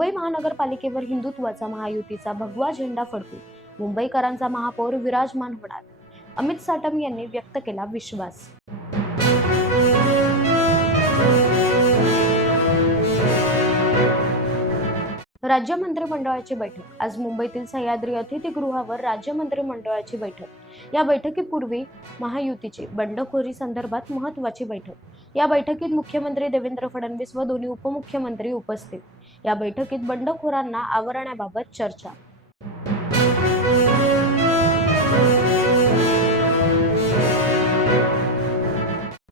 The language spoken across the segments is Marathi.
मुंबई महानगरपालिकेवर हिंदुत्वाचा महायुतीचा भगवा झेंडा फडकून मुंबईकरांचा महापौर विराजमान होणार, अमित साटम यांनी व्यक्त केला विश्वास। राज्य मंत्रिमंडळाची बैठक आज मुंबईतील सह्याद्री अतिथीगृहावर राज्य मंत्रिमंडळाची बैठक। या बैठकीपूर्वी महायुतीची बंडखोरी संदर्भात महत्त्वाची बैठक। या बैठकीत मुख्यमंत्री देवेंद्र फडणवीस व दोन्ही उपमुख्यमंत्री उपस्थित। या बैठकीत बंडखोरांना आवरण्याबाबत चर्चा।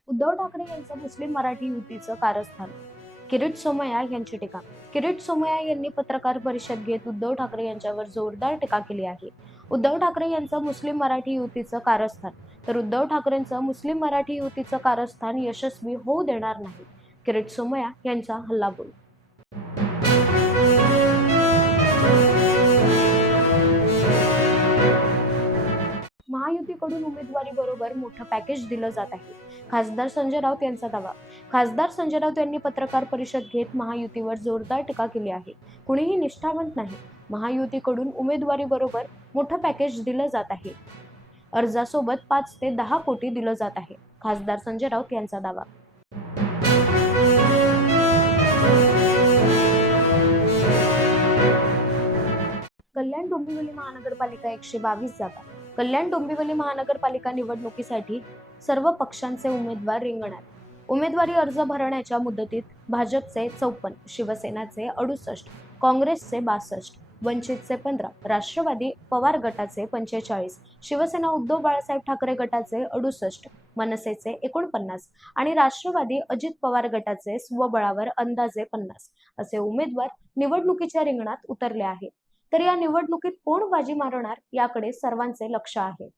उद्धव ठाकरे यांचं मुस्लिम मराठी युतीचं कारस्थान, किरीट सोमय्या यांची टीका। किरीट सोमय्या यांनी पत्रकार परिषद घेत उद्धव ठाकरे यांच्यावर जोरदार टीका केली आहे। उद्धव ठाकरे यांचं मुस्लिम मराठी युतीचं कारस्थान, तर उद्धव ठाकरेंचं मुस्लिम मराठी युतीचं कारस्थान यशस्वी होऊ देणार नाही, किरीट सोमय्या यांचा हल्लाबोल। महायुतीकडून उमेदवारीबरोबर मोठं पॅकेज दिलं जात आहे, खासदार संजय राऊत यांचा दावा। खासदार संजय राऊत यांनी पत्रकार परिषद घेत महायुतीवर जोरदार टीका केली आहे। कुणीही निष्ठावंत नाही, महायुतीकडून उमेदवारीबरोबर मोठं पॅकेज दिलं जात आहे, अर्जासोबत 5 ते 10 कोटी दिलं जात आहे, खासदार संजय राऊत यांचा दावा। कल्याण डोंबिवली महानगरपालिका 122 जागा। कल्याण डोंबिवली महानगरपालिका निवडणुकीसाठी सर्व पक्षांचे उमेदवार रिंगणात। उमेदवारी अर्ज भरण्याच्या मुदतीत भाजपचे 54, शिवसेनाचे 68, काँग्रेसचे 62, वंचितचे 15, राष्ट्रवादी पवार गटाचे 45, शिवसेना उद्धव बाळासाहेब ठाकरे गटाचे 68, मनसेचे 49 आणि राष्ट्रवादी अजित पवार गटाचे स्वबळावर अंदाजे 50 असे उमेदवार निवडणुकीच्या रिंगणात उतरले आहेत। तर या निवडणुकीत कोण बाजी मारणार याकडे सर्वांचे लक्ष आहे।